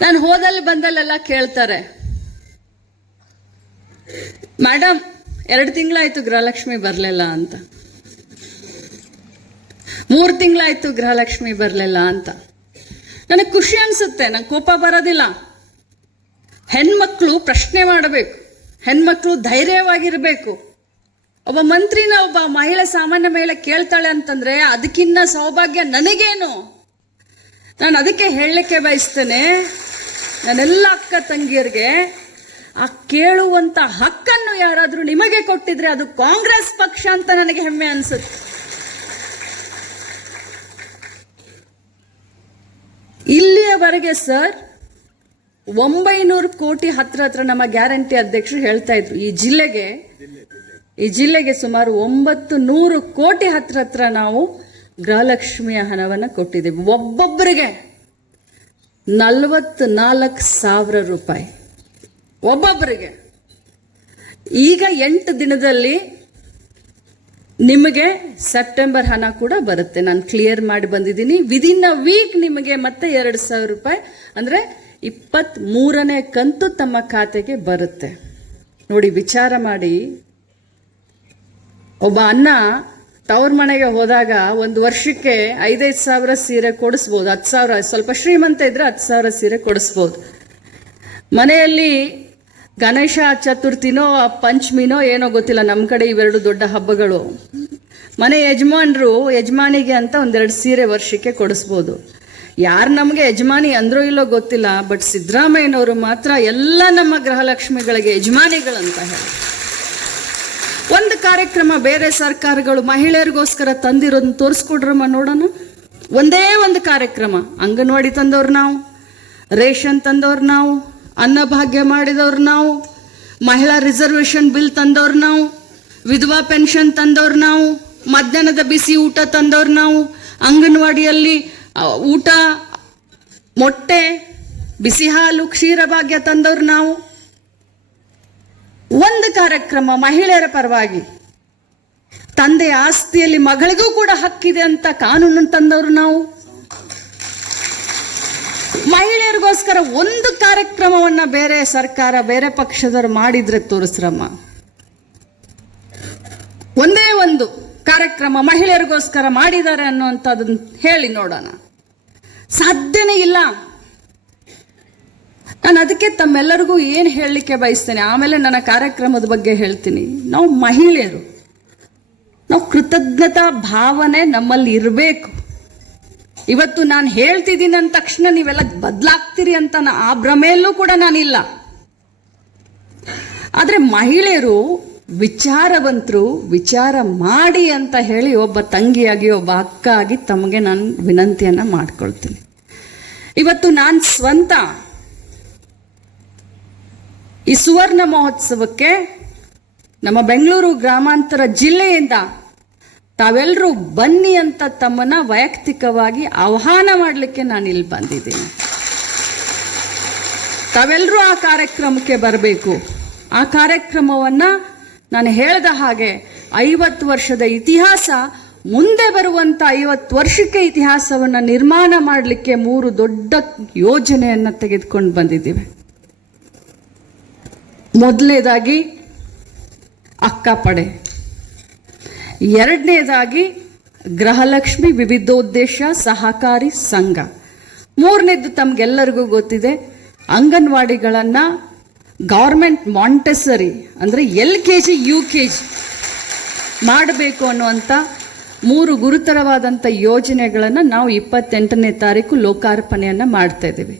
ನಾನು ಹೋದಲ್ಲಿ ಬಂದಲ್ಲೆಲ್ಲ ಕೇಳ್ತಾರೆ. ಮೇಡಮ್ ಎರಡು ತಿಂಗಳಾಯ್ತು ಗೃಹಲಕ್ಷ್ಮಿ ಬರಲಿಲ್ಲ ಅಂತ. ಮೂರು ತಿಂಗಳಾಯ್ತು ಗೃಹಲಕ್ಷ್ಮಿ ಬರಲಿಲ್ಲ ಅಂತ. ನನಗೆ ಖುಷಿ ಅನ್ಸುತ್ತೆ, ನಂಗೆ ಕೋಪ ಬರೋದಿಲ್ಲ. ಹೆಣ್ಮಕ್ಳು ಪ್ರಶ್ನೆ ಮಾಡಬೇಕು, ಹೆಣ್ಮಕ್ಳು ಧೈರ್ಯವಾಗಿರಬೇಕು. ಒಬ್ಬ ಮಂತ್ರಿನ ಒಬ್ಬ ಮಹಿಳೆ ಸಾಮಾನ್ಯ ಮಹಿಳೆ ಕೇಳ್ತಾಳೆ ಅಂತಂದ್ರೆ ಅದಕ್ಕಿನ್ನ ಸೌಭಾಗ್ಯ ನನಗೇನು? ನಾನು ಅದಕ್ಕೆ ಹೇಳಲಿಕ್ಕೆ ಬಯಸ್ತೇನೆ ನನ್ನೆಲ್ಲ ಅಕ್ಕ ತಂಗಿಯರಿಗೆ ಆ ಕೇಳುವಂತ ಹಕ್ಕನ್ನು ಯಾರಾದರೂ ನಿಮಗೆ ಕೊಟ್ಟಿದ್ರೆ ಅದು ಕಾಂಗ್ರೆಸ್ ಪಕ್ಷ ಅಂತ ನನಗೆ ಹೆಮ್ಮೆ ಅನಿಸುತ್ತೆ. ಇಲ್ಲಿಯವರೆಗೆ ಸರ್, ಒಂಬೈನೂರು ಕೋಟಿ ಹತ್ರ ಹತ್ರ ನಮ್ಮ ಗ್ಯಾರಂಟಿ ಅಧ್ಯಕ್ಷರು ಹೇಳ್ತಾ ಇದ್ರು. ಈ ಜಿಲ್ಲೆಗೆ ಈ ಜಿಲ್ಲೆಗೆ ಸುಮಾರು ಒಂಬತ್ತು ನೂರು ಕೋಟಿ ಹತ್ರ ಹತ್ರ ನಾವು ಗೃಹಲಕ್ಷ್ಮಿಯ ಹಣವನ್ನು ಕೊಟ್ಟಿದ್ದೀವಿ. ಒಬ್ಬೊಬ್ಬರಿಗೆ ನಾಲ್ಕು ಸಾವಿರ ರೂಪಾಯಿ. ಒಬ್ಬೊಬ್ಬರಿಗೆ. ಈಗ ಎಂಟು ದಿನದಲ್ಲಿ ನಿಮಗೆ ಸೆಪ್ಟೆಂಬರ್ ಹಣ ಕೂಡ ಬರುತ್ತೆ. ನಾನು ಕ್ಲಿಯರ್ ಮಾಡಿ ಬಂದಿದ್ದೀನಿ. ವಿದಿನ್ ಅ ವೀಕ್ ನಿಮಗೆ ಮತ್ತೆ ಎರಡು ಸಾವಿರ ರೂಪಾಯಿ. ಅಂದರೆ ಇಪ್ಪತ್ತ್ ಮೂರನೇ ಕಂತು ತಮ್ಮ ಖಾತೆಗೆ ಬರುತ್ತೆ. ನೋಡಿ, ವಿಚಾರ ಮಾಡಿ. ಒಬ್ಬ ಅಣ್ಣ ತವ್ರ ಮನೆಗೆ ಹೋದಾಗ ಒಂದು ವರ್ಷಕ್ಕೆ ಐದೈದು ಸಾವಿರ ಸೀರೆ ಕೊಡಿಸ್ಬೋದು. ಹತ್ತು ಸಾವಿರ, ಸ್ವಲ್ಪ ಶ್ರೀಮಂತ ಇದ್ರೆ ಹತ್ತು ಸಾವಿರ ಸೀರೆ ಕೊಡಿಸ್ಬೋದು. ಮನೆಯಲ್ಲಿ ಗಣೇಶ ಚತುರ್ಥಿನೋ, ಪಂಚಮಿನೋ ಏನೋ ಗೊತ್ತಿಲ್ಲ. ನಮ್ಮ ಕಡೆ ಇವೆರಡು ದೊಡ್ಡ ಹಬ್ಬಗಳು. ಮನೆ ಯಜಮಾನರು ಯಜಮಾನಿಗೆ ಅಂತ ಒಂದೆರಡು ಸೀರೆ ವರ್ಷಕ್ಕೆ ಕೊಡಿಸ್ಬೋದು. ಯಾರು ನಮಗೆ ಯಜಮಾನಿ ಅಂದ್ರೋ ಇಲ್ಲೋ ಗೊತ್ತಿಲ್ಲ, ಬಟ್ ಸಿದ್ದರಾಮಯ್ಯನವರು ಮಾತ್ರ ಎಲ್ಲ ನಮ್ಮ ಗೃಹಲಕ್ಷ್ಮಿಗಳಿಗೆ ಯಜಮಾನಿಗಳಂತ ಹೇಳಿ. ಒಂದು ಕಾರ್ಯಕ್ರಮ ಬೇರೆ ಸರ್ಕಾರಗಳು ಮಹಿಳೆಯರಿಗೋಸ್ಕರ ತಂದಿರೋದನ್ನ ತೋರಿಸ್ಕೊಡ್ರಮ್ಮ ನೋಡೋಣ. ಒಂದೇ ಒಂದು ಕಾರ್ಯಕ್ರಮ, ಅಂಗನವಾಡಿ ತಂದವ್ರು ನಾವು, ರೇಷನ್ ತಂದವ್ರು ನಾವು ಅನ್ನಭಾಗ್ಯ ಮಾಡಿದವ್ರು ನಾವು, ಮಹಿಳಾ ರಿಸರ್ವೇಷನ್ ಬಿಲ್ ತಂದವ್ರು ನಾವು, ವಿಧವಾ ಪೆನ್ಷನ್ ತಂದವ್ರು ನಾವು, ಮಧ್ಯಾಹ್ನದ ಬಿಸಿ ಊಟ ತಂದವ್ರು ನಾವು, ಅಂಗನವಾಡಿಯಲ್ಲಿ ಊಟ, ಮೊಟ್ಟೆ ಬಿಸಿ ಹಾಲು ಕ್ಷೀರಭಾಗ್ಯ ತಂದವ್ರು ನಾವು. ಒಂದು ಕಾರ್ಯಕ್ರಮ ಮಹಿಳೆಯರ ಪರವಾಗಿ. ತಂದೆ ಆಸ್ತಿಯಲ್ಲಿ ಮಗಳಿಗೂ ಕೂಡ ಹಕ್ಕಿದೆ ಅಂತ ಕಾನೂನು ತಂದವರು ನಾವು. ಮಹಿಳೆಯರಿಗೋಸ್ಕರ ಒಂದು ಕಾರ್ಯಕ್ರಮವನ್ನ ಬೇರೆ ಸರ್ಕಾರ, ಬೇರೆ ಪಕ್ಷದವರು ಮಾಡಿದ್ರೆ ತೋರಿಸ್ರಮ್ಮ. ಒಂದೇ ಒಂದು ಕಾರ್ಯಕ್ರಮ ಮಹಿಳೆಯರಿಗೋಸ್ಕರ ಮಾಡಿದ್ದಾರೆ ಅನ್ನುವಂಥದ್ದನ್ನು ಹೇಳಿ ನೋಡೋಣ. ಸಾಧ್ಯನೇ ಇಲ್ಲ. ನಾನು ಅದಕ್ಕೆ ತಮ್ಮೆಲ್ಲರಿಗೂ ಏನು ಹೇಳಲಿಕ್ಕೆ ಬಯಸ್ತೇನೆ? ಆಮೇಲೆ ನನ್ನ ಕಾರ್ಯಕ್ರಮದ ಬಗ್ಗೆ ಹೇಳ್ತೀನಿ. ನಾವು ಮಹಿಳೆಯರು. ನಾವು ಕೃತಜ್ಞತಾ ಭಾವನೆ ನಮ್ಮಲ್ಲಿ ಇರಬೇಕು. ಇವತ್ತು ನಾನು ಹೇಳ್ತಿದ್ದೀನಿ ಅಂದ ತಕ್ಷಣ ನೀವೆಲ್ಲ ಬದಲಾಗ್ತೀರಿ ಅಂತ ಆ ಭ್ರಮೆಯಲ್ಲೂ ಕೂಡ ನಾನಿಲ್ಲ. ಆದರೆ ಮಹಿಳೆಯರು ವಿಚಾರವಂತರು, ವಿಚಾರ ಮಾಡಿ ಅಂತ ಹೇಳಿ ಒಬ್ಬ ತಂಗಿಯಾಗಿ, ಒಬ್ಬ ಅಕ್ಕ ಆಗಿ ತಮಗೆ ನಾನು ವಿನಂತಿಯನ್ನು ಮಾಡ್ಕೊಳ್ತೀನಿ. ಇವತ್ತು ನಾನು ಸ್ವಂತ ಈ ಸುವರ್ಣ ಮಹೋತ್ಸವಕ್ಕೆ ನಮ್ಮ ಬೆಂಗಳೂರು ಗ್ರಾಮಾಂತರ ಜಿಲ್ಲೆಯಿಂದ ತಾವೆಲ್ಲರೂ ಬನ್ನಿ ಅಂತ ತಮ್ಮನ್ನ ವೈಯಕ್ತಿಕವಾಗಿ ಆಹ್ವಾನ ಮಾಡಲಿಕ್ಕೆ ನಾನು ಇಲ್ಲಿ ಬಂದಿದ್ದೀನಿ. ತಾವೆಲ್ಲರೂ ಆ ಕಾರ್ಯಕ್ರಮಕ್ಕೆ ಬರಬೇಕು. ಆ ಕಾರ್ಯಕ್ರಮವನ್ನು ನಾನು ಹೇಳಿದ ಹಾಗೆ ಐವತ್ತು ವರ್ಷದ ಇತಿಹಾಸ, ಮುಂದೆ ಬರುವಂಥ ಐವತ್ತು ವರ್ಷಕ್ಕೆ ಇತಿಹಾಸವನ್ನು ನಿರ್ಮಾಣ ಮಾಡಲಿಕ್ಕೆ ಮೂರು ದೊಡ್ಡ ಯೋಜನೆಯನ್ನು ತೆಗೆದುಕೊಂಡು ಬಂದಿದ್ದೀವಿ. ಮೊದಲನೇದಾಗಿ ಅಕ್ಕಪಡೆ ಎರಡನೇದಾಗಿ ಗೃಹಲಕ್ಷ್ಮಿ ವಿವಿಧೋದ್ದೇಶ ಸಹಕಾರಿ ಸಂಘ. ಮೂರನೇದು ತಮಗೆಲ್ಲರಿಗೂ ಗೊತ್ತಿದೆ, ಅಂಗನವಾಡಿಗಳನ್ನು ಗೌರ್ಮೆಂಟ್ ಮಾಂಟೆಸರಿ ಅಂದರೆ L K G U K G ಮಾಡಬೇಕು ಅನ್ನುವಂಥ ಮೂರು ಗುರುತರವಾದಂಥ ಯೋಜನೆಗಳನ್ನು ನಾವು ಇಪ್ಪತ್ತೆಂಟನೇ ತಾರೀಕು ಲೋಕಾರ್ಪಣೆಯನ್ನು ಮಾಡ್ತಾ ಇದ್ದೀವಿ.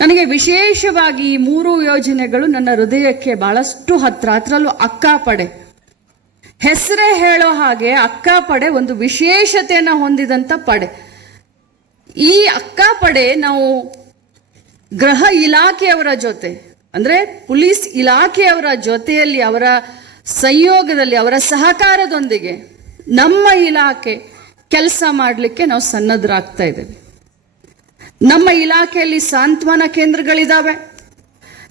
ನನಗೆ ವಿಶೇಷವಾಗಿ ಈ ಮೂರು ಯೋಜನೆಗಳು ನನ್ನ ಹೃದಯಕ್ಕೆ ಬಹಳಷ್ಟು ಹತ್ರ, ಅದರಲ್ಲೂ ಅಕ್ಕಾಪಡೆ ಹೆಸರೇ ಹೇಳೋ ಹಾಗೆ ಅಕ್ಕಾಪಡೆ ಒಂದು ವಿಶೇಷತೆಯನ್ನು ಹೊಂದಿದಂಥ ಪಡೆ. ಈ ಅಕ್ಕಾಪಡೆ ನಾವು ಗೃಹ ಇಲಾಖೆಯವರ ಜೊತೆ, ಅಂದರೆ ಪೊಲೀಸ್ ಇಲಾಖೆಯವರ ಜೊತೆಯಲ್ಲಿ ಅವರ ಸಂಯೋಗದಲ್ಲಿ, ಅವರ ಸಹಕಾರದೊಂದಿಗೆ ನಮ್ಮ ಇಲಾಖೆ ಕೆಲಸ ಮಾಡಲಿಕ್ಕೆ ನಾವು ಸನ್ನದ್ಧರಾಗ್ತಾ ಇದ್ದೇವೆ. ನಮ್ಮ ಇಲಾಖೆಯಲ್ಲಿ ಸಾಂತ್ವನ ಕೇಂದ್ರಗಳಿದ್ದಾವೆ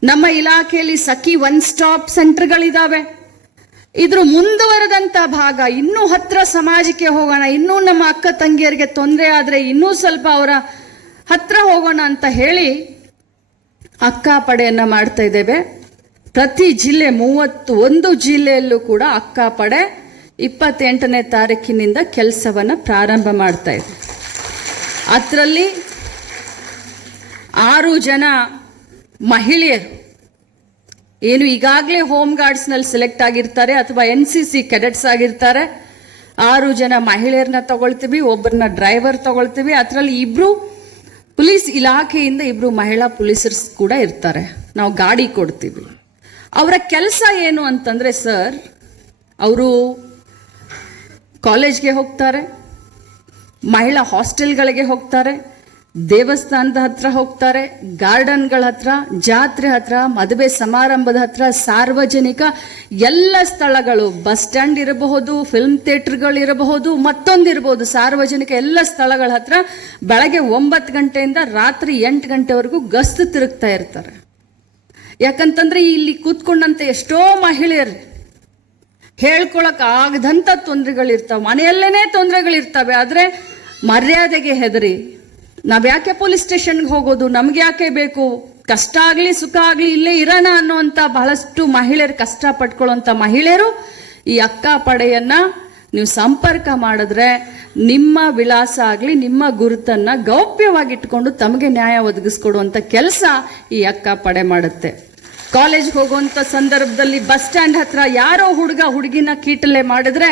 ನಮ್ಮ ಇಲಾಖೆಯಲ್ಲಿ ಸಖಿ ಒನ್ ಸ್ಟಾಪ್ ಸೆಂಟರ್ಗಳಿದ್ದಾವೆ ಇದ್ರ ಮುಂದುವರೆದಂತ ಭಾಗ ಇನ್ನೂ ಹತ್ರ ಸಮಾಜಕ್ಕೆ ಹೋಗೋಣ, ಇನ್ನೂ ನಮ್ಮ ಅಕ್ಕ ತಂಗಿಯರಿಗೆ ತೊಂದರೆ ಆದರೆ ಇನ್ನೂ ಸ್ವಲ್ಪ ಅವರ ಹತ್ರ ಹೋಗೋಣ ಅಂತ ಹೇಳಿ ಅಕ್ಕ ಪಡೆಯನ್ನು ಮಾಡ್ತಾ ಇದ್ದೇವೆ. ಪ್ರತಿ ಜಿಲ್ಲೆ ಮೂವತ್ತು ಒಂದು ಜಿಲ್ಲೆಯಲ್ಲೂ ಕೂಡ ಅಕ್ಕ ಪಡೆ ಇಪ್ಪತ್ತೆಂಟನೇ ತಾರೀಕಿನಿಂದ ಕೆಲಸವನ್ನು ಪ್ರಾರಂಭ ಮಾಡ್ತಾ ಇದೆ. ಅದರಲ್ಲಿ ಆರು ಜನ ಮಹಿಳೆಯರು. ಏನು ಈಗಾಗಲೇ ಹೋಮ್ ಗಾರ್ಡ್ಸ್ನಲ್ಲಿ ಸೆಲೆಕ್ಟ್ ಆಗಿರ್ತಾರೆ ಅಥವಾ ಎನ್ ಸಿ ಸಿ ಕೆಡೆಟ್ಸ್ ಆಗಿರ್ತಾರೆ. ಆರು ಜನ ಮಹಿಳೆಯರನ್ನ ತಗೊಳ್ತೀವಿ, ಒಬ್ಬರನ್ನ ಡ್ರೈವರ್ ತಗೊಳ್ತೀವಿ. ಅದರಲ್ಲಿ ಇಬ್ರು ಪೊಲೀಸ್ ಇಲಾಖೆಯಿಂದ ಇಬ್ರು ಮಹಿಳಾ ಪೊಲೀಸರ್ಸ್ ಕೂಡ ಇರ್ತಾರೆ. ನಾವು ಗಾಡಿ ಕೊಡ್ತೀವಿ. ಅವರ ಕೆಲಸ ಏನು ಅಂತಂದ್ರೆ ಸರ್ ಅವರು ಕಾಲೇಜ್ಗೆ ಹೋಗ್ತಾರೆ, ಮಹಿಳಾ ಹಾಸ್ಟೆಲ್ಗಳಿಗೆ ಹೋಗ್ತಾರೆ. ದೇವಸ್ಥಾನದ ಹತ್ರ ಹೋಗ್ತಾರೆ, ಗಾರ್ಡನ್ಗಳ ಹತ್ರ, ಜಾತ್ರೆ ಹತ್ರ, ಮದುವೆ ಸಮಾರಂಭದ ಹತ್ರ, ಸಾರ್ವಜನಿಕ ಎಲ್ಲ ಸ್ಥಳಗಳು, ಬಸ್ ಸ್ಟ್ಯಾಂಡ್ ಇರಬಹುದು ಫಿಲ್ಮ್ ಮತ್ತೊಂದ ಇರಬಹುದು, ಸಾರ್ವಜನಿಕ ಎಲ್ಲ ಸ್ಥಳಗಳ ಹತ್ರ ಬೆಳಗ್ಗೆ ಒಂಬತ್ತು ಗಂಟೆಯಿಂದ ರಾತ್ರಿ ಎಂಟು ಗಂಟೆವರೆಗೂ ಗಸ್ತು ತಿರುಗ್ತಾ ಇರ್ತಾರೆ. ಯಾಕಂತಂದ್ರೆ ಇಲ್ಲಿ ಕೂತ್ಕೊಂಡಂತ ಎಷ್ಟೋ ಮಹಿಳೆಯರು ಹೇಳ್ಕೊಳಕ್ ಆಗದಂಥ ತೊಂದರೆಗಳಿರ್ತಾವೆ, ಮನೆಯಲ್ಲೇನೆ ತೊಂದರೆಗಳಿರ್ತವೆ, ಆದರೆ ಮರ್ಯಾದೆಗೆ ಹೆದರಿ ನಾವು ಯಾಕೆ ಪೊಲೀಸ್ ಸ್ಟೇಷನ್ಗೆ ಹೋಗೋದು? ನಮ್ಗೆ ಯಾಕೆ ಬೇಕು? ಕಷ್ಟ ಆಗಲಿ ಸುಖ ಆಗಲಿ ಇಲ್ಲೇ ಇರೋಣ ಅನ್ನೋಂಥ ಬಹಳಷ್ಟು ಮಹಿಳೆಯರು ಕಷ್ಟ ಪಟ್ಕೊಳ್ಳೋಂಥ ಮಹಿಳೆಯರು ಈ ಅಕ್ಕ ಪಡೆಯನ್ನ ನೀವು ಸಂಪರ್ಕ ಮಾಡಿದ್ರೆ ನಿಮ್ಮ ವಿಳಾಸ ಆಗಲಿ, ನಿಮ್ಮ ಗುರುತನ್ನ ಗೌಪ್ಯವಾಗಿಟ್ಕೊಂಡು ತಮಗೆ ನ್ಯಾಯ ಒದಗಿಸ್ಕೊಡುವಂಥ ಕೆಲಸ ಈ ಅಕ್ಕ ಪಡೆ ಮಾಡುತ್ತೆ. ಕಾಲೇಜ್ ಹೋಗುವಂಥ ಸಂದರ್ಭದಲ್ಲಿ ಬಸ್ ಸ್ಟ್ಯಾಂಡ್ ಹತ್ರ ಯಾರೋ ಹುಡುಗ ಹುಡುಗಿನ ಕೀಟಲೆ ಮಾಡಿದ್ರೆ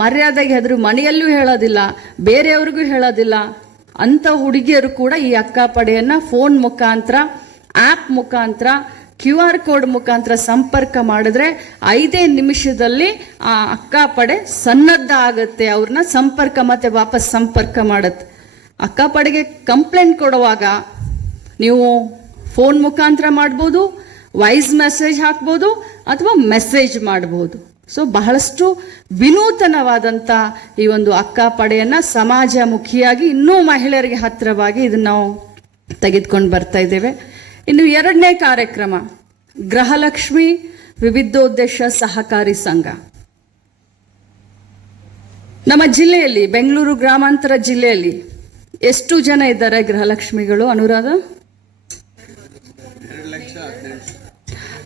ಮರ್ಯಾದೆಗೆ ಹೆದರು ಮನೆಯಲ್ಲೂ ಹೇಳೋದಿಲ್ಲ, ಬೇರೆಯವ್ರಿಗೂ ಹೇಳೋದಿಲ್ಲ. ಅಂಥ ಹುಡುಗಿಯರು ಕೂಡ ಈ ಅಕ್ಕ ಪಡೆಯನ್ನ ಫೋನ್ ಮುಖಾಂತರ ಆ್ಯಪ್ ಮುಖಾಂತರ, ಕ್ಯೂ ಆರ್ ಕೋಡ್ ಮುಖಾಂತರ ಸಂಪರ್ಕ ಮಾಡಿದ್ರೆ ಐದೇ ನಿಮಿಷದಲ್ಲಿ ಆ ಅಕ್ಕ ಪಡೆ ಸನ್ನದ್ಧ ಆಗುತ್ತೆ ಅವ್ರನ್ನ ಸಂಪರ್ಕ ಮತ್ತೆ ವಾಪಸ್ ಸಂಪರ್ಕ ಮಾಡುತ್ತೆ. ಅಕ್ಕ ಪಡೆಗೆ ಕಂಪ್ಲೇಂಟ್ ಕೊಡುವಾಗ ನೀವು ಫೋನ್ ಮುಖಾಂತರ ಮಾಡ್ಬೋದು, ವಾಯ್ಸ್ ಮೆಸೇಜ್ ಹಾಕ್ಬೋದು ಅಥವಾ ಮೆಸೇಜ್ ಮಾಡ್ಬೋದು. ಸೊ ಬಹಳಷ್ಟು ವಿನೂತನವಾದಂಥ ಈ ಒಂದು ಅಕ್ಕ ಸಮಾಜ ಮುಖಿಯಾಗಿ ಇನ್ನೂ ಮಹಿಳೆಯರಿಗೆ ಹತ್ತಿರವಾಗಿ ಇದನ್ನು ನಾವು ತೆಗೆದುಕೊಂಡು ಬರ್ತಾ ಇದ್ದೇವೆ. ಇನ್ನು ಎರಡನೇ ಕಾರ್ಯಕ್ರಮ, ಗೃಹಲಕ್ಷ್ಮಿ ವಿವಿಧೋದ್ದೇಶ ಸಹಕಾರಿ ಸಂಘ. ನಮ್ಮ ಜಿಲ್ಲೆಯಲ್ಲಿ, ಬೆಂಗಳೂರು ಗ್ರಾಮಾಂತರ ಜಿಲ್ಲೆಯಲ್ಲಿ ಎಷ್ಟು ಜನ ಇದ್ದಾರೆ ಗೃಹಲಕ್ಷ್ಮಿಗಳು? ಅನುರಾಧ?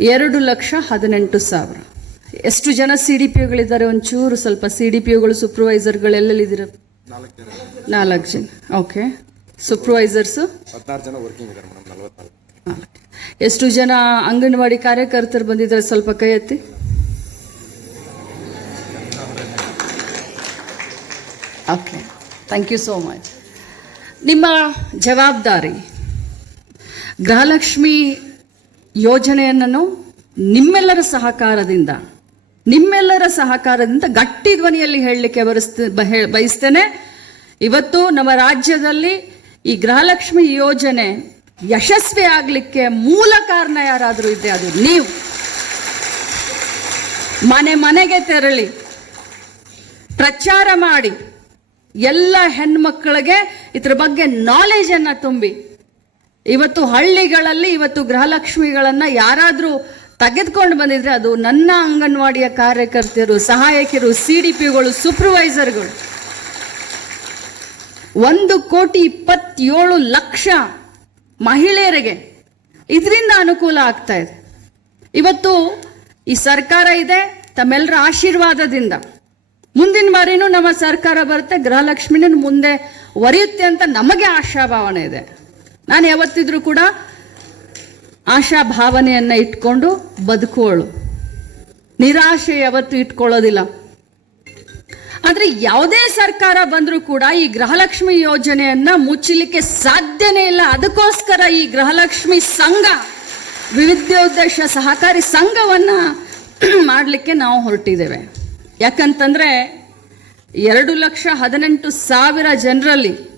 ಎರಡು ಲಕ್ಷ ಹದಿನೆಂಟು ಸಾವಿರ. ಎಷ್ಟು ಜನ ಸಿ ಡಿ ಪಿ ಯುಗಳಿದ್ದಾರೆ ಒಂಚೂರು ಸ್ವಲ್ಪ ಸಿ ಡಿ ಪಿ ಯುಗಳು ಸೂಪರ್ವೈಸರ್ಗಳು ಎಲ್ಲೆಲ್ಲಿದ್ದೀರ ನಾಲ್ಕು ಜನ. ಓಕೆ ಸೂಪರ್ವೈಸರ್ಸು ಹದಿನಾರು ಜನ ವರ್ಕಿಂಗ್ ಇದ್ದಾರೆ ಮೇಡಮ್ ನಲವತ್ನಾಲ್ಕು. ಎಷ್ಟು ಜನ ಅಂಗನವಾಡಿ ಕಾರ್ಯಕರ್ತರು ಬಂದಿದ್ದಾರೆ ಸ್ವಲ್ಪ ಕೈ ಎತ್ತಿ? Okay thank you so much ನಿಮ್ಮ ಜವಾಬ್ದಾರಿ ಗೃಹಲಕ್ಷ್ಮಿ ಯೋಜನೆಯನ್ನು ನಿಮ್ಮೆಲ್ಲರ ಸಹಕಾರದಿಂದ ನಿಮ್ಮೆಲ್ಲರ ಸಹಕಾರದಿಂದ ಗಟ್ಟಿ ಧ್ವನಿಯಲ್ಲಿ ಹೇಳಲಿಕ್ಕೆ ಬಯಸ್ತೇನೆ. ಇವತ್ತು ನಮ್ಮ ರಾಜ್ಯದಲ್ಲಿ ಈ ಗೃಹಲಕ್ಷ್ಮಿ ಯೋಜನೆ ಯಶಸ್ವಿ ಆಗಲಿಕ್ಕೆ ಮೂಲ ಕಾರಣ ಯಾರಾದರೂ ಇದೆ ಅದು ನೀವು. ಮನೆ ಮನೆಗೆ ತೆರಳಿ, ಪ್ರಚಾರ ಮಾಡಿ, ಎಲ್ಲ ಹೆಣ್ಮಕ್ಕಳಿಗೆ ಇದ್ರ ಬಗ್ಗೆ ನಾಲೆಜನ್ನು ತುಂಬಿ. ಇವತ್ತು ಹಳ್ಳಿಗಳಲ್ಲಿ, ಇವತ್ತು ಗೃಹಲಕ್ಷ್ಮಿಗಳನ್ನ ಯಾರಾದರೂ ತೆಗೆದುಕೊಂಡು ಬಂದಿದ್ರೆ ಅದು ನನ್ನ ಅಂಗನವಾಡಿಯ ಕಾರ್ಯಕರ್ತೆಯರು, ಸಹಾಯಕಿಯರು, ಸಿ ಡಿ ಪಿಗಳು ಸೂಪರ್ವೈಸರ್ಗಳು ಒಂದು ಕೋಟಿ ಇಪ್ಪತ್ತೇಳು ಲಕ್ಷ ಮಹಿಳೆಯರಿಗೆ ಇದರಿಂದ ಅನುಕೂಲ ಆಗ್ತಾ ಇದೆ. ಇವತ್ತು ಈ ಸರ್ಕಾರ ಇದೆ, ತಮ್ಮೆಲ್ಲರ ಆಶೀರ್ವಾದದಿಂದ. ಮುಂದಿನ ಬಾರಿನೂ ನಮ್ಮ ಸರ್ಕಾರ ಬರುತ್ತೆ ಗೃಹಲಕ್ಷ್ಮಿನ ಮುಂದೆ ಒರೆಯುತ್ತೆ ಅಂತ ನಮಗೆ ಆಶಾಭಾವನೆ ಇದೆ. ನಾನು ಯಾವತ್ತಿದ್ರೂ ಕೂಡ ಆಶಾಭಾವನೆಯನ್ನ ಇಟ್ಕೊಂಡು ಬದುಕುವಳು. ನಿರಾಶೆ ಯಾವತ್ತೂ ಇಟ್ಕೊಳ್ಳೋದಿಲ್ಲ. ಆದರೆ ಯಾವುದೇ ಸರ್ಕಾರ ಬಂದರೂ ಕೂಡ ಈ ಗೃಹಲಕ್ಷ್ಮಿ ಯೋಜನೆಯನ್ನ ಮುಚ್ಚಲಿಕ್ಕೆ ಸಾಧ್ಯನೇ ಇಲ್ಲ. ಅದಕ್ಕೋಸ್ಕರ ಈ ಗೃಹಲಕ್ಷ್ಮಿ ಸಂಘ ವಿವಿಧೋದ್ದೇಶ ಸಹಕಾರಿ ಸಂಘವನ್ನ ಮಾಡಲಿಕ್ಕೆ ನಾವು ಹೊರಟಿದ್ದೇವೆ. ಯಾಕಂತಂದ್ರೆ ಎರಡು ಲಕ್ಷ ಹದಿನೆಂಟು ಸಾವಿರ ಜನರಲ್ಲಿ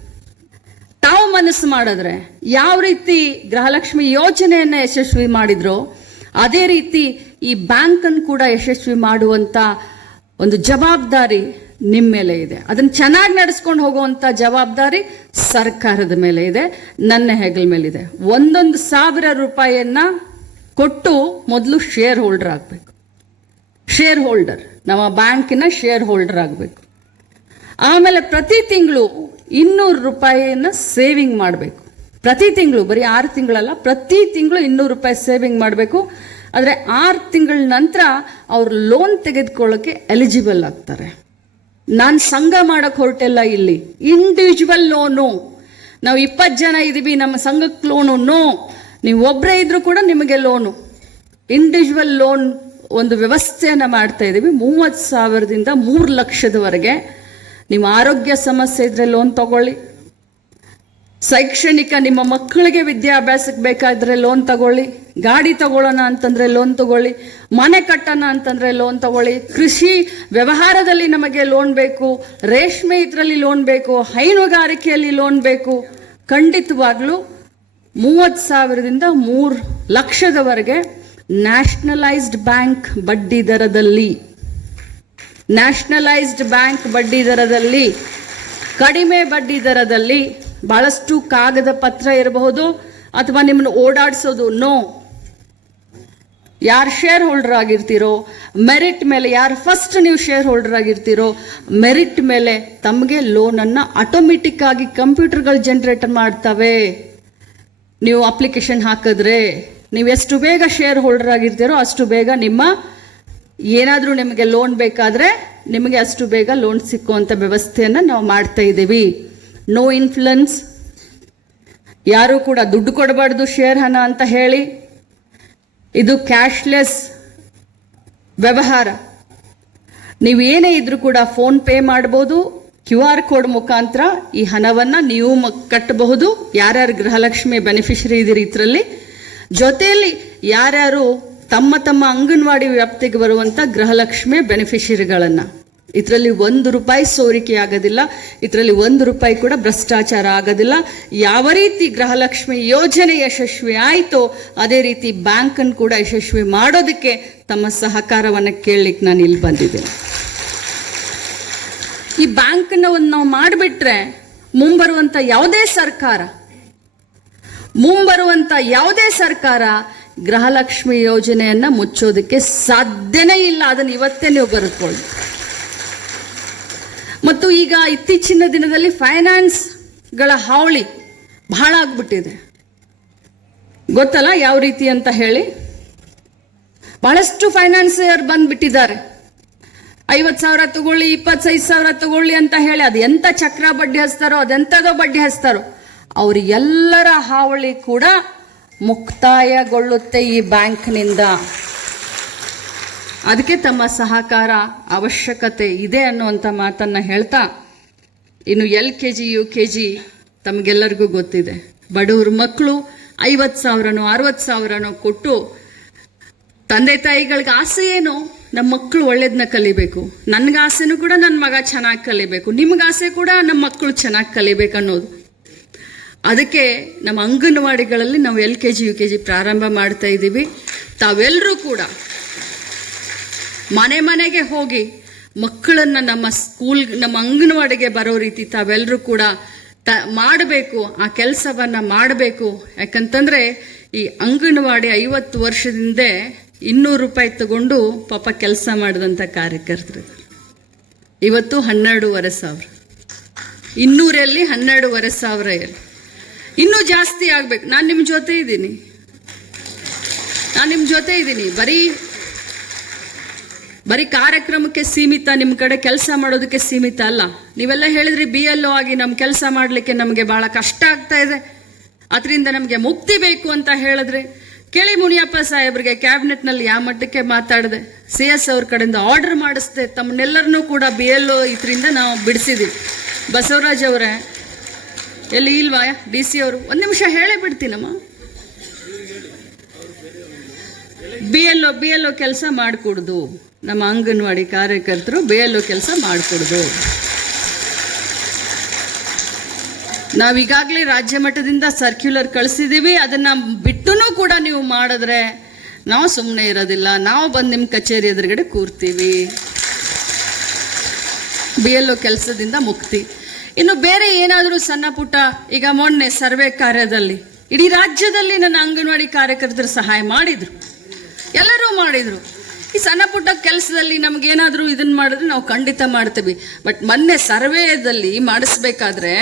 ಮನಸ್ಸು ಮಾಡಿದ್ರೆ ಯಾವ ರೀತಿ ಗೃಹಲಕ್ಷ್ಮಿ ಯೋಜನೆಯನ್ನ ಯಶಸ್ವಿ ಮಾಡಿದ್ರೋ, ಅದೇ ರೀತಿ ಈ ಬ್ಯಾಂಕನ್ನು ಕೂಡ ಯಶಸ್ವಿ ಮಾಡುವಂತ ಒಂದು ಜವಾಬ್ದಾರಿ ನಿಮ್ಮ ಮೇಲೆ ಇದೆ. ಅದನ್ನು ಚೆನ್ನಾಗಿ ನಡೆಸ್ಕೊಂಡು ಹೋಗುವಂತ ಜವಾಬ್ದಾರಿ ಸರ್ಕಾರದ ಮೇಲೆ ಇದೆ, ನನ್ನ ಹೆಗಲ ಮೇಲಿದೆ. ಒಂದೊಂದು ಸಾವಿರ ರೂಪಾಯಿಯನ್ನ ಕೊಟ್ಟು ಮೊದಲು ಶೇರ್ ಹೋಲ್ಡರ್ ಆಗಬೇಕು. ಶೇರ್ ಹೋಲ್ಡರ್ ನಮ್ಮ ಬ್ಯಾಂಕಿನ ಶೇರ್ ಹೋಲ್ಡರ್ ಆಗಬೇಕು. ಆಮೇಲೆ ಪ್ರತಿ ತಿಂಗಳು ಇನ್ನೂರು ರೂಪಾಯಿನ ಸೇವಿಂಗ್ ಮಾಡಬೇಕು. ಪ್ರತಿ ತಿಂಗಳು, ಬರೀ ಆರು ತಿಂಗಳಲ್ಲ, ಪ್ರತಿ ತಿಂಗಳು ಇನ್ನೂರು ರೂಪಾಯಿ ಸೇವಿಂಗ್ ಮಾಡಬೇಕು. ಆದರೆ ಆರು ತಿಂಗಳ ನಂತರ ಅವರು ಲೋನ್ ತೆಗೆದುಕೊಳ್ಳೋಕ್ಕೆ ಎಲಿಜಿಬಲ್ ಆಗ್ತಾರೆ. ನಾನು ಸಂಘ ಮಾಡೋಕ್ಕೆ ಹೊರಟೆಲ್ಲ ಇಲ್ಲಿ. ಇಂಡಿವಿಜುವಲ್ ಲೋನು ನಾವು ಇಪ್ಪತ್ತು ಜನ ಇದ್ದೀವಿ ನಮ್ಮ ಸಂಘಕ್ಕೆ ಲೋನು ನೋ ನೀವು ಒಬ್ಬರೇ ಇದ್ರೂ ಕೂಡ ನಿಮಗೆ ಲೋನು ಇಂಡಿವಿಜುವಲ್ ಲೋನ್ ಒಂದು ವ್ಯವಸ್ಥೆಯನ್ನು ಮಾಡ್ತಾ ಇದ್ದೀವಿ ಮೂವತ್ತು ಸಾವಿರದಿಂದ ಮೂರು ಲಕ್ಷದವರೆಗೆ ನಿಮ್ಮ ಆರೋಗ್ಯ ಸಮಸ್ಯೆ ಇದ್ರೆ ಲೋನ್ ತಗೊಳ್ಳಿ. ಶೈಕ್ಷಣಿಕ ನಿಮ್ಮ ಮಕ್ಕಳಿಗೆ ವಿದ್ಯಾಭ್ಯಾಸಕ್ಕೆ ಬೇಕಾದ್ರೆ ಲೋನ್ ತಗೊಳ್ಳಿ. ಗಾಡಿ ತಗೊಳ್ಳೋಣ ಅಂತಂದ್ರೆ ಲೋನ್ ತಗೊಳ್ಳಿ. ಮನೆ ಕಟ್ಟೋಣ ಅಂತಂದ್ರೆ ಲೋನ್ ತಗೊಳ್ಳಿ. ಕೃಷಿ ವ್ಯವಹಾರದಲ್ಲಿ ನಮಗೆ ಲೋನ್ ಬೇಕು. ರೇಷ್ಮೆ ಇದರಲ್ಲಿ ಲೋನ್ ಬೇಕು. ಹೈನುಗಾರಿಕೆಯಲ್ಲಿ ಲೋನ್ ಬೇಕು. ಖಂಡಿತವಾಗ್ಲೂ ಮೂವತ್ತು ಸಾವಿರದಿಂದ ಮೂರು ಲಕ್ಷದವರೆಗೆ ನ್ಯಾಷನಲೈಸ್ಡ್ ಬ್ಯಾಂಕ್ ಬಡ್ಡಿ ದರದಲ್ಲಿ. ನ್ಯಾಷನಲೈಸ್ಡ್ ಬ್ಯಾಂಕ್ ಬಡ್ಡಿ ದರದಲ್ಲಿ, ಕಡಿಮೆ ಬಡ್ಡಿ ದರದಲ್ಲಿ ಬಹಳಷ್ಟು ಕಾಗದ ಪತ್ರ ಇರಬಹುದು ಅಥವಾ ನಿಮ್ಮನ್ನು ಓಡಾಡಿಸೋದು, ನೋ. ಯಾರು ಶೇರ್ ಹೋಲ್ಡರ್ ಆಗಿರ್ತೀರೋ ಮೆರಿಟ್ ಮೇಲೆ ಯಾರು ಫಸ್ಟ್ ನೀವು ಶೇರ್ ಹೋಲ್ಡರ್ ಆಗಿರ್ತೀರೋ ಮೆರಿಟ್ ಮೇಲೆ ತಮಗೆ ಲೋನನ್ನು ಆಟೋಮೆಟಿಕ್ ಆಗಿ ಕಂಪ್ಯೂಟರ್ಗಳು ಜನರೇಟ್ ಮಾಡ್ತವೆ. ನೀವು ಅಪ್ಲಿಕೇಶನ್ ಹಾಕಿದ್ರೆ, ನೀವು ಎಷ್ಟು ಬೇಗ ಶೇರ್ ಹೋಲ್ಡರ್ ಆಗಿರ್ತೀರೋ ಅಷ್ಟು ಬೇಗ ನಿಮ್ಮ ಏನಾದರೂ ನಿಮಗೆ ಲೋನ್ ಬೇಕಾದರೆ ನಿಮಗೆ ಅಷ್ಟು ಬೇಗ ಲೋನ್ ಸಿಕ್ಕುವಂಥ ವ್ಯವಸ್ಥೆಯನ್ನು ನಾವು ಮಾಡ್ತಾ ಇದ್ದೀವಿ. ನೋ ಇನ್ಫ್ಲುಯೆನ್ಸ್ ಯಾರೂ ಕೂಡ ದುಡ್ಡು ಕೊಡಬಾರ್ದು ಶೇರ್ ಹಣ ಅಂತ ಹೇಳಿ. ಇದು ಕ್ಯಾಶ್ಲೆಸ್ ವ್ಯವಹಾರ. ನೀವು ಏನೇ ಇದ್ರೂ ಕೂಡ ಫೋನ್ ಪೇ ಮಾಡ್ಬೋದು ಕ್ಯೂ ಆರ್ ಕೋಡ್ ಮುಖಾಂತರ ಈ ಹಣವನ್ನು ನೀವು ಕಟ್ಟಬಹುದು. ಯಾರ್ಯಾರು ಗೃಹಲಕ್ಷ್ಮಿ ಬೆನಿಫಿಷರಿ ಇದ್ದೀರಿ ಇದರಲ್ಲಿ. ಜೊತೆಯಲ್ಲಿ ಯಾರ್ಯಾರು ತಮ್ಮ ತಮ್ಮ ಅಂಗನವಾಡಿ ವ್ಯಾಪ್ತಿಗೆ ಬರುವಂಥ ಗೃಹಲಕ್ಷ್ಮಿ ಬೆನಿಫಿಷರಿಗಳನ್ನು ಇದರಲ್ಲಿ ಒಂದು ರೂಪಾಯಿ ಸೋರಿಕೆ ಆಗೋದಿಲ್ಲ, ಇದರಲ್ಲಿ ಒಂದು ರೂಪಾಯಿ ಕೂಡ ಭ್ರಷ್ಟಾಚಾರ ಆಗೋದಿಲ್ಲ. ಯಾವ ರೀತಿ ಗೃಹಲಕ್ಷ್ಮಿ ಯೋಜನೆ ಯಶಸ್ವಿ ಆಯಿತೋ, ಅದೇ ರೀತಿ ಬ್ಯಾಂಕನ್ನು ಕೂಡ ಯಶಸ್ವಿ ಮಾಡೋದಕ್ಕೆ ತಮ್ಮ ಸಹಕಾರವನ್ನು ಕೇಳಲಿಕ್ಕೆ ನಾನು ಇಲ್ಲಿ ಬಂದಿದ್ದೀನಿ. ಈ ಬ್ಯಾಂಕನ್ನ ಒಂದು ನಾವು ಮಾಡಿಬಿಟ್ರೆ ಮುಂಬರುವಂಥ ಯಾವುದೇ ಸರ್ಕಾರ ಮುಂಬರುವಂಥ ಯಾವುದೇ ಸರ್ಕಾರ ಗೃಹಲಕ್ಷ್ಮಿ ಯೋಜನೆಯನ್ನು ಮುಚ್ಚೋದಕ್ಕೆ ಸಾಧ್ಯನೇ ಇಲ್ಲ. ಅದನ್ನು ಇವತ್ತೇ ನೀವು ಬರೆದುಕೊಳ್ಳಿ. ಮತ್ತು ಈಗ ಇತ್ತೀಚಿನ ದಿನದಲ್ಲಿ ಫೈನಾನ್ಸ್ಗಳ ಹಾವಳಿ ಬಹಳ ಆಗ್ಬಿಟ್ಟಿದೆ. ಗೊತ್ತಲ್ಲ ಯಾವ ರೀತಿ ಅಂತ ಹೇಳಿ? ಬಹಳಷ್ಟು ಫೈನಾನ್ಸಿಯರ್ ಬಂದ್ಬಿಟ್ಟಿದ್ದಾರೆ. ಐವತ್ತು ಸಾವಿರ ತಗೊಳ್ಳಿ, ಇಪ್ಪತ್ತೈದು ಸಾವಿರ ತಗೊಳ್ಳಿ ಅಂತ ಹೇಳಿ ಅದು ಎಂತ ಚಕ್ರ ಬಡ್ಡಿ ಹಚ್ತಾರೋ ಅದೆಂಥದೋ ಬಡ್ಡಿ ಹಚ್ತಾರೋ, ಅವರಿಗೆಲ್ಲರ ಹಾವಳಿ ಕೂಡ ಮುಕ್ತಾಯಗೊಳ್ಳುತ್ತೆ ಈ ಬ್ಯಾಂಕ್ನಿಂದ. ಅದಕ್ಕೆ ತಮ್ಮ ಸಹಕಾರ ಅವಶ್ಯಕತೆ ಇದೆ ಅನ್ನುವಂಥ ಮಾತನ್ನು ಹೇಳ್ತಾ, ಇನ್ನು L K G, U K G ತಮಗೆಲ್ಲರಿಗೂ ಗೊತ್ತಿದೆ. ಬಡವ್ರ ಮಕ್ಕಳು ಐವತ್ತು ಸಾವಿರನೋ, ಅರವತ್ತು ಸಾವಿರನೋ ಕೊಟ್ಟು ತಂದೆ ತಾಯಿಗಳಿಗೆ ಆಸೆ ಏನು? ನಮ್ಮ ಮಕ್ಕಳು ಒಳ್ಳೇದನ್ನ ಕಲಿಬೇಕು. ನನಗೆ ಆಸೆನೂ ಕೂಡ ನನ್ನ ಮಗ ಚೆನ್ನಾಗಿ ಕಲಿಬೇಕು. ನಿಮ್ಗೆ ಆಸೆ ಕೂಡ ನಮ್ಮ ಮಕ್ಕಳು ಚೆನ್ನಾಗಿ ಕಲಿಬೇಕು ಅನ್ನೋದು. ಅದಕ್ಕೆ ನಮ್ಮ ಅಂಗನವಾಡಿಗಳಲ್ಲಿ ನಾವು L K G U K G ಪ್ರಾರಂಭ ಮಾಡ್ತಾ ಇದ್ದೀವಿ. ತಾವೆಲ್ಲರೂ ಕೂಡ ಮನೆ ಮನೆಗೆ ಹೋಗಿ ಮಕ್ಕಳನ್ನು ನಮ್ಮ ಸ್ಕೂಲ್, ನಮ್ಮ ಅಂಗನವಾಡಿಗೆ ಬರೋ ರೀತಿ ತಾವೆಲ್ಲರೂ ಕೂಡ ತ ಮಾಡಬೇಕು, ಆ ಕೆಲಸವನ್ನು ಮಾಡಬೇಕು. ಯಾಕಂತಂದರೆ ಈ ಅಂಗನವಾಡಿ ಐವತ್ತು ವರ್ಷದಿಂದ ಇನ್ನೂರು ರೂಪಾಯಿ ತಗೊಂಡು ಪಾಪ ಕೆಲಸ ಮಾಡಿದಂಥ ಕಾರ್ಯಕರ್ತರು. ಇವತ್ತು ಹನ್ನೆರಡೂವರೆ ಸಾವಿರ. ಇನ್ನೂರಲ್ಲಿ ಹನ್ನೆರಡೂವರೆ ಸಾವಿರ ಎಲ್ಲಿ ಇನ್ನೂ ಜಾಸ್ತಿ ಆಗ್ಬೇಕು. ನಾನು ನಿಮ್ಮ ಜೊತೆ ಇದ್ದೀನಿ. ನಾನು ನಿಮ್ಮ ಜೊತೆ ಇದ್ದೀನಿ. ಬರೀ ಬರೀ ಕಾರ್ಯಕ್ರಮಕ್ಕೆ ಸೀಮಿತ ನಿಮ್ಮ ಕಡೆ ಕೆಲಸ ಮಾಡೋದಕ್ಕೆ ಸೀಮಿತ ಅಲ್ಲ. ನೀವೆಲ್ಲ ಹೇಳಿದ್ರಿ ಬಿ ಎಲ್ ಒ ಆಗಿ ನಮ್ಮ ಕೆಲಸ ಮಾಡಲಿಕ್ಕೆ ನಮಗೆ ಭಾಳ ಕಷ್ಟ ಆಗ್ತಾ ಇದೆ. ಅದರಿಂದ ನಮಗೆ ಮುಕ್ತಿ ಬೇಕು ಅಂತ ಹೇಳಿದ್ರೆ ಕೇಳಿ ಮುನಿಯಪ್ಪ ಸಾಹೇಬ್ರಿಗೆ ಕ್ಯಾಬಿನೆಟ್ನಲ್ಲಿ ಯಾವ ಮಟ್ಟಕ್ಕೆ ಮಾತಾಡಿದೆ. ಸಿ ಎಸ್ ಅವ್ರ ಕಡೆಯಿಂದ ಆರ್ಡರ್ ಮಾಡಿಸ್ದೆ. ತಮ್ಮನ್ನೆಲ್ಲರನ್ನೂ ಕೂಡ ಬಿ ಎಲ್ ಒ ಇದರಿಂದ ನಾವು ಬಿಡಿಸಿದ್ವಿ. ಬಸವರಾಜ್ ಅವರೇ ಎಲ್ಲಿ ಇಲ್ವಾ ಡಿ ಸಿ ಅವರು. ಒಂದು ನಿಮಿಷ ಹೇಳೇ ಬಿಡ್ತೀನಮ್ಮ. B L O B L O ಕೆಲಸ ಮಾಡಿಕೊಡ್ದು. ನಮ್ಮ ಅಂಗನವಾಡಿ ಕಾರ್ಯಕರ್ತರು ಬಿ ಎಲ್ ಒ ಕೆಲಸ ಮಾಡಿಕೊಡ್ದು. ನಾವೀಗಾಗಲೇ ರಾಜ್ಯ ಮಟ್ಟದಿಂದ ಸರ್ಕ್ಯುಲರ್ ಕಳಿಸಿದ್ದೀವಿ ಅದನ್ನು ಬಿಟ್ಟು ಕೂಡ ನೀವು ಮಾಡಿದ್ರೆ ನಾವು ಸುಮ್ಮನೆ ಇರೋದಿಲ್ಲ. ನಾವು ಬಂದು ನಿಮ್ಮ ಕಚೇರಿ ಎದುರುಗಡೆ ಕೂರ್ತೀವಿ. ಬಿ ಎಲ್ ಒ ಕೆಲಸದಿಂದ ಮುಕ್ತಿ. ಇನ್ನು ಬೇರೆ ಏನಾದರೂ ಸಣ್ಣ ಪುಟ್ಟ, ಈಗ ಮೊನ್ನೆ ಸರ್ವೆ ಕಾರ್ಯದಲ್ಲಿ ಇಡೀ ರಾಜ್ಯದಲ್ಲಿ ನನ್ನ ಅಂಗನವಾಡಿ ಕಾರ್ಯಕರ್ತರು ಸಹಾಯ ಮಾಡಿದರು. ಎಲ್ಲರೂ ಮಾಡಿದರು. ಈ ಸಣ್ಣ ಪುಟ್ಟ ಕೆಲಸದಲ್ಲಿ ನಮಗೇನಾದರೂ ಇದನ್ನು ಮಾಡಿದ್ರೆ ನಾವು ಖಂಡಿತ ಮಾಡ್ತೀವಿ. ಬಟ್ ಮೊನ್ನೆ ಸರ್ವೇದಲ್ಲಿ ಮಾಡಿಸ್ಬೇಕಾದ್ರೆ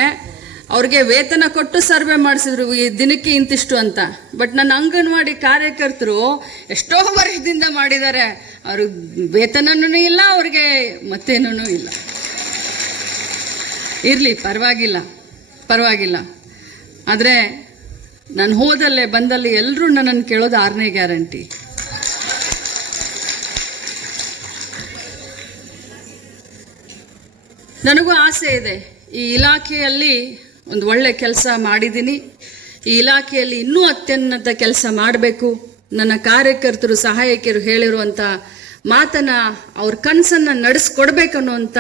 ಅವ್ರಿಗೆ ವೇತನ ಕೊಟ್ಟು ಸರ್ವೆ ಮಾಡಿಸಿದ್ರು ಈ ದಿನಕ್ಕೆ ಇಂತಿಷ್ಟು ಅಂತ. ಬಟ್ ನನ್ನ ಅಂಗನವಾಡಿ ಕಾರ್ಯಕರ್ತರು ಎಷ್ಟೋ ವರ್ಷದಿಂದ ಮಾಡಿದ್ದಾರೆ. ಅವ್ರಿಗೆ ವೇತನನೂ ಇಲ್ಲ, ಅವ್ರಿಗೆ ಮತ್ತೇನೂ ಇಲ್ಲ. ಇರಲಿ, ಪರವಾಗಿಲ್ಲ ಪರವಾಗಿಲ್ಲ. ಆದರೆ ನಾನು ಹೋದಲ್ಲೇ, ಬಂದಲ್ಲಿ ಎಲ್ಲರೂ ನನ್ನನ್ನು ಕೇಳೋದು ಆರನೇ ಗ್ಯಾರಂಟಿ. ನನಗೂ ಆಸೆ ಇದೆ. ಈ ಇಲಾಖೆಯಲ್ಲಿ ಒಂದು ಒಳ್ಳೆ ಕೆಲಸ ಮಾಡಿದ್ದೀನಿ. ಈ ಇಲಾಖೆಯಲ್ಲಿ ಇನ್ನೂ ಅತ್ಯುನ್ನತ ಕೆಲಸ ಮಾಡಬೇಕು. ನನ್ನ ಕಾರ್ಯಕರ್ತರು, ಸಹಾಯಕಿಯರು ಹೇಳಿರುವಂಥ ಮಾತನ್ನು ಅವ್ರ ಕನಸನ್ನು ನಡೆಸ್ಕೊಡ್ಬೇಕು ಅನ್ನುವಂಥ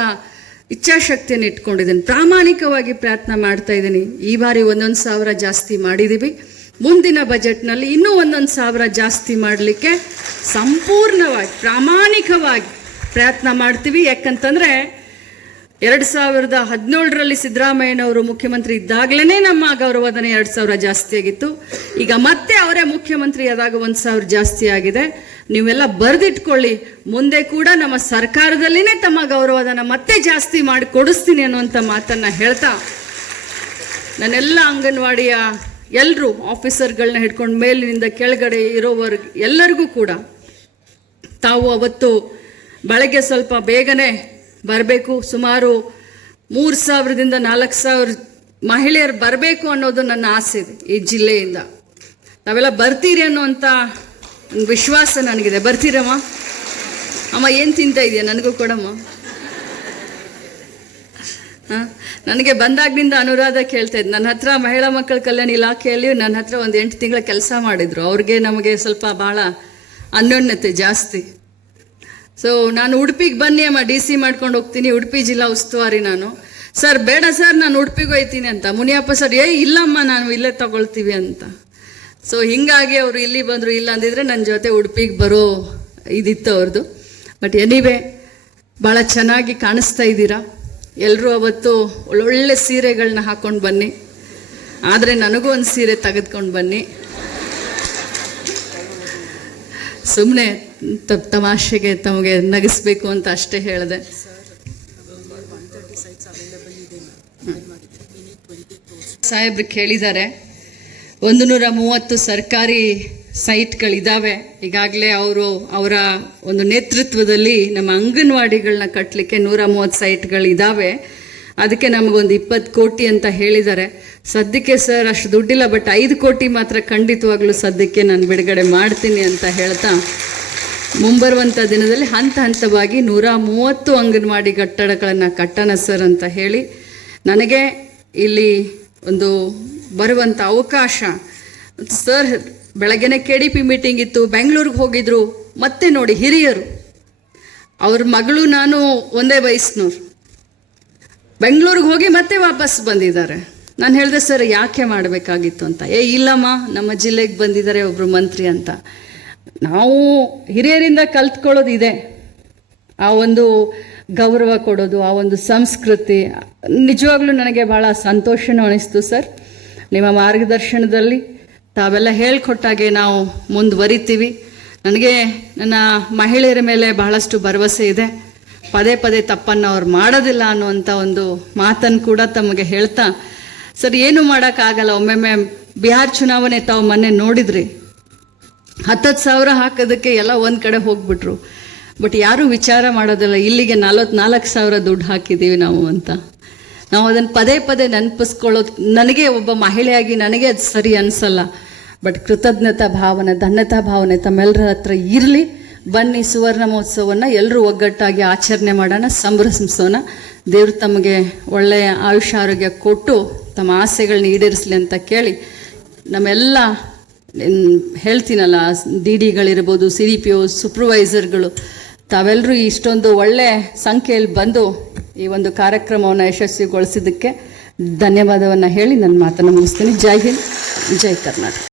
ಇಚ್ಛಾಶಕ್ತಿಯನ್ನು ಇಟ್ಕೊಂಡಿದ್ದೀನಿ. ಪ್ರಾಮಾಣಿಕವಾಗಿ ಪ್ರಯತ್ನ ಮಾಡ್ತಾ ಇದ್ದೀನಿ. ಈ ಬಾರಿ ಒಂದೊಂದು ಸಾವಿರ ಜಾಸ್ತಿ ಮಾಡಿದ್ದೀವಿ ಮುಂದಿನ ಬಜೆಟ್ನಲ್ಲಿ ಇನ್ನೂ ಒಂದೊಂದು ಸಾವಿರ ಜಾಸ್ತಿ ಮಾಡಲಿಕ್ಕೆ ಸಂಪೂರ್ಣವಾಗಿ, ಪ್ರಾಮಾಣಿಕವಾಗಿ ಪ್ರಯತ್ನ ಮಾಡ್ತೀವಿ. ಯಾಕಂತಂದರೆ ಎರಡು ಸಾವಿರದ ಹದಿನೇಳರಲ್ಲಿ ಸಿದ್ದರಾಮಯ್ಯನವರು ಮುಖ್ಯಮಂತ್ರಿ ಇದ್ದಾಗಲೇ ನಮ್ಮ ಗೌರವಧನ ಎರಡು ಸಾವಿರ ಜಾಸ್ತಿ ಆಗಿತ್ತು. ಈಗ ಮತ್ತೆ ಅವರೇ ಮುಖ್ಯಮಂತ್ರಿ ಆದಾಗ ಒಂದು ಸಾವಿರ ಜಾಸ್ತಿ ಆಗಿದೆ. ನೀವೆಲ್ಲ ಬರೆದಿಟ್ಕೊಳ್ಳಿ. ಮುಂದೆ ಕೂಡ ನಮ್ಮ ಸರ್ಕಾರದಲ್ಲಿನೇ ತಮ್ಮ ಗೌರವಧನ ಮತ್ತೆ ಜಾಸ್ತಿ ಮಾಡಿ ಕೊಡಿಸ್ತೀನಿ ಅನ್ನುವಂಥ ಮಾತನ್ನು ಹೇಳ್ತಾ, ನನ್ನೆಲ್ಲ ಅಂಗನವಾಡಿಯ ಎಲ್ಲರೂ ಆಫೀಸರ್ಗಳನ್ನ ಹಿಡ್ಕೊಂಡು ಮೇಲಿನಿಂದ ಕೆಳಗಡೆ ಇರೋವರೆಗೆ ಎಲ್ಲರಿಗೂ ಕೂಡ, ತಾವು ಅವತ್ತು ಬೆಳಗ್ಗೆ ಸ್ವಲ್ಪ ಬೇಗನೆ ಬರಬೇಕು. ಸುಮಾರು ಮೂರು ಸಾವಿರದಿಂದ ನಾಲ್ಕು ಸಾವಿರ ಮಹಿಳೆಯರು ಬರಬೇಕು ಅನ್ನೋದು ನನ್ನ ಆಸೆ ಇದೆ ಈ ಜಿಲ್ಲೆಯಿಂದ. ತಾವೆಲ್ಲ ಬರ್ತೀರಿ ಅನ್ನುವಂಥ ವಿಶ್ವಾಸ ನನಗಿದೆ. ಬರ್ತೀರಮ್ಮ? ಅಮ್ಮ, ಏನು ತಿಂತ ಇದೆಯಾ? ನನಗೂ ಕೊಡಮ್ಮ. ಹಾಂ? ನನಗೆ ಬಂದಾಗ್ಲಿಂದ ಅನುರಾಧ ಕೇಳ್ತಾ ಇದ್ದೆ. ನನ್ನ ಹತ್ರ ಮಹಿಳಾ ಮಕ್ಕಳ ಕಲ್ಯಾಣ ಇಲಾಖೆಯಲ್ಲಿ ನನ್ನ ಹತ್ರ ಒಂದು ಎಂಟು ತಿಂಗಳ ಕೆಲಸ ಮಾಡಿದರು. ಅವ್ರಿಗೆ ನಮಗೆ ಸ್ವಲ್ಪ ಭಾಳ ಅನ್ಯೋನ್ಯತೆ ಜಾಸ್ತಿ. ಸೊ ನಾನು ಉಡುಪಿಗೆ ಬನ್ನಿ ಅಮ್ಮ. ಡಿ ಸಿ ಮಾಡ್ಕೊಂಡು ಹೋಗ್ತೀನಿ. ಉಡುಪಿ ಜಿಲ್ಲಾ ಉಸ್ತುವಾರಿ ನಾನು. ಸರ್ ಬೇಡ ಸರ್ ನಾನು ಉಡುಪಿಗೆ ಹೋಯ್ತೀನಿ ಅಂತ. ಮುನಿಯಪ್ಪ ಸರ್ ಏ ಇಲ್ಲಮ್ಮ, ನಾನು ಇಲ್ಲೇ ತಗೊಳ್ತೀವಿ ಅಂತ. ಸೊ ಹಿಂಗಾಗಿ ಅವರು ಇಲ್ಲಿ ಬಂದರು ಇಲ್ಲ ಅಂದಿದ್ರೆ ನನ್ನ ಜೊತೆ ಉಡುಪಿಗೆ ಬರೋ ಇದಿತ್ತು ಅವ್ರದ್ದು ಬಟ್ ಎನಿವೆ ಭಾಳ ಚೆನ್ನಾಗಿ ಕಾಣಿಸ್ತಾ ಇದ್ದೀರಾ? ಎಲ್ಲರೂ ಅವತ್ತು ಒಳ್ಳೊಳ್ಳೆ ಸೀರೆಗಳನ್ನ ಹಾಕ್ಕೊಂಡು ಬನ್ನಿ. ಆದರೆ ನನಗೂ ಒಂದು ಸೀರೆ ತೆಗೆದುಕೊಂಡು ಬನ್ನಿ. ಸುಮ್ಮನೆ ತಮಾಷೆಗೆ ತಮಗೆ ನಗಿಸ್ಬೇಕು ಅಂತ ಅಷ್ಟೇ ಹೇಳಿದೆ. ಸಾಹೇಬ್ರಿಗೆ ಕೇಳಿದ್ದಾರೆ. ಒಂದು ನೂರ ಮೂವತ್ತು ಸರ್ಕಾರಿ ಸೈಟ್ಗಳಿದ್ದಾವೆ ಈಗಾಗಲೇ ಅವರು ಅವರ ಒಂದು ನೇತೃತ್ವದಲ್ಲಿ ನಮ್ಮ ಅಂಗನವಾಡಿಗಳನ್ನ ಕಟ್ಟಲಿಕ್ಕೆ ನೂರ ಮೂವತ್ತು ಸೈಟ್ಗಳಿದ್ದಾವೆ ಅದಕ್ಕೆ ನಮಗೊಂದು ಇಪ್ಪತ್ತು ಕೋಟಿ ಅಂತ ಹೇಳಿದ್ದಾರೆ. ಸದ್ಯಕ್ಕೆ ಸರ್, ಅಷ್ಟು ದುಡ್ಡಿಲ್ಲ, ಬಟ್ ಐದು ಕೋಟಿ ಮಾತ್ರ ಖಂಡಿತವಾಗ್ಲೂ ಸದ್ಯಕ್ಕೆ ನಾನು ಬಿಡುಗಡೆ ಮಾಡ್ತೀನಿ ಅಂತ ಹೇಳ್ತಾ ಮುಂಬರುವಂಥ ದಿನದಲ್ಲಿ ಹಂತ ಹಂತವಾಗಿ ನೂರ ಮೂವತ್ತು ಅಂಗನವಾಡಿ ಕಟ್ಟಡಗಳನ್ನು ಕಟ್ಟೋಣ ಸರ್ ಅಂತ ಹೇಳಿ ನನಗೆ ಇಲ್ಲಿ ಒಂದು ಬರುವಂಥ ಅವಕಾಶ. ಸರ್, ಬೆಳಗ್ಗೆನೇ ಕೆ ಡಿ ಪಿ ಮೀಟಿಂಗ್ ಇತ್ತು, ಬೆಂಗಳೂರಿಗೆ ಹೋಗಿದ್ರು, ಮತ್ತೆ ನೋಡಿ ಹಿರಿಯರು. ಅವ್ರ ಮಗಳು ನಾನು ಒಂದೇ ವಯಸ್ಸಿನವ್ರು. ಬೆಂಗಳೂರಿಗೆ ಹೋಗಿ ಮತ್ತೆ ವಾಪಸ್ ಬಂದಿದ್ದಾರೆ. ನಾನು ಹೇಳಿದೆ, ಸರ್, ಯಾಕೆ ಮಾಡಬೇಕಾಗಿತ್ತು ಅಂತ? ಏ, ಇಲ್ಲಮ್ಮ, ನಮ್ಮ ಜಿಲ್ಲೆಗೆ ಬಂದಿದ್ದಾರೆ ಒಬ್ಬರು ಮಂತ್ರಿ ಅಂತ. ನಾವು ಹಿರಿಯರಿಂದ ಕಲ್ತ್ಕೊಳ್ಳೋದು ಇದೆ. ಆ ಒಂದು ಗೌರವ ಕೊಡೋದು, ಆ ಒಂದು ಸಂಸ್ಕೃತಿ, ನಿಜವಾಗ್ಲೂ ನನಗೆ ಭಾಳ ಸಂತೋಷನೂ ಅನಿಸ್ತು, ಸರ್. ನಿಮ್ಮ ಮಾರ್ಗದರ್ಶನದಲ್ಲಿ ತಾವೆಲ್ಲ ಹೇಳ್ಕೊಟ್ಟಾಗೆ ನಾವು ಮುಂದುವರಿತೀವಿ. ನನಗೆ ನನ್ನ ಮಹಿಳೆಯರ ಮೇಲೆ ಬಹಳಷ್ಟು ಭರವಸೆ ಇದೆ. ಪದೇ ಪದೇ ತಪ್ಪನ್ನು ಅವ್ರು ಮಾಡೋದಿಲ್ಲ ಅನ್ನುವಂಥ ಒಂದು ಮಾತನ್ನು ಕೂಡ ತಮಗೆ ಹೇಳ್ತಾ, ಸರ್, ಏನು ಮಾಡೋಕ್ಕಾಗಲ್ಲ. ಒಮ್ಮೊಮ್ಮೆ ಬಿಹಾರ್ ಚುನಾವಣೆ ತಾವು ಮೊನ್ನೆ ನೋಡಿದ್ರಿ. ಹತ್ತತ್ತು ಸಾವಿರ ಹಾಕೋದಕ್ಕೆ ಎಲ್ಲ ಒಂದು ಕಡೆ ಹೋಗ್ಬಿಟ್ರು. ಬಟ್ ಯಾರೂ ವಿಚಾರ ಮಾಡೋದಿಲ್ಲ. ಇಲ್ಲಿಗೆ ನಲ್ವತ್ತು ನಾಲ್ಕು ಸಾವಿರ ದುಡ್ಡು ಹಾಕಿದ್ದೀವಿ ನಾವು ಅಂತ. ನಾವು ಅದನ್ನು ಪದೇ ಪದೇ ನೆನಪಿಸ್ಕೊಳ್ಳೋದು, ನನಗೆ ಒಬ್ಬ ಮಹಿಳೆಯಾಗಿ ನನಗೆ ಅದು ಸರಿ ಅನಿಸಲ್ಲ. ಬಟ್ ಕೃತಜ್ಞತಾ ಭಾವನೆ, ಧನ್ಯತಾ ಭಾವನೆ ತಮ್ಮೆಲ್ಲರ ಹತ್ರ ಇರಲಿ. ಬನ್ನಿ ಸುವರ್ಣ ಮಹೋತ್ಸವವನ್ನು ಎಲ್ಲರೂ ಒಗ್ಗಟ್ಟಾಗಿ ಆಚರಣೆ ಮಾಡೋಣ, ಸಂಭ್ರಮಿಸೋಣ. ದೇವರು ತಮಗೆ ಒಳ್ಳೆಯ ಆಯುಷ್ಯ ಆರೋಗ್ಯ ಕೊಟ್ಟು ತಮ್ಮ ಆಸೆಗಳನ್ನ ಈಡೇರಿಸಲಿ ಅಂತ ಕೇಳಿ ನಮ್ಮೆಲ್ಲ ಹೇಳ್ತೀನಲ್ಲ, ಡಿ ಡಿಗಳಿರ್ಬೋದು, ಸಿ ಡಿ ಪಿ ಓ ಸೂಪರ್ವೈಸರ್ಗಳು ತಾವೆಲ್ಲರೂ ಇಷ್ಟೊಂದು ಒಳ್ಳೆ ಸಂಖ್ಯೆಯಲ್ಲಿ ಬಂದು ಈ ಒಂದು ಕಾರ್ಯಕ್ರಮವನ್ನು ಯಶಸ್ವಿಗೊಳಿಸಿದ್ದಕ್ಕೆ ಧನ್ಯವಾದವನ್ನು ಹೇಳಿ ನನ್ನ ಮಾತನ್ನು ಮುಗಿಸ್ತೀನಿ. ಜೈ ಹಿಂದ್, ಜೈ ಕರ್ನಾಟಕ.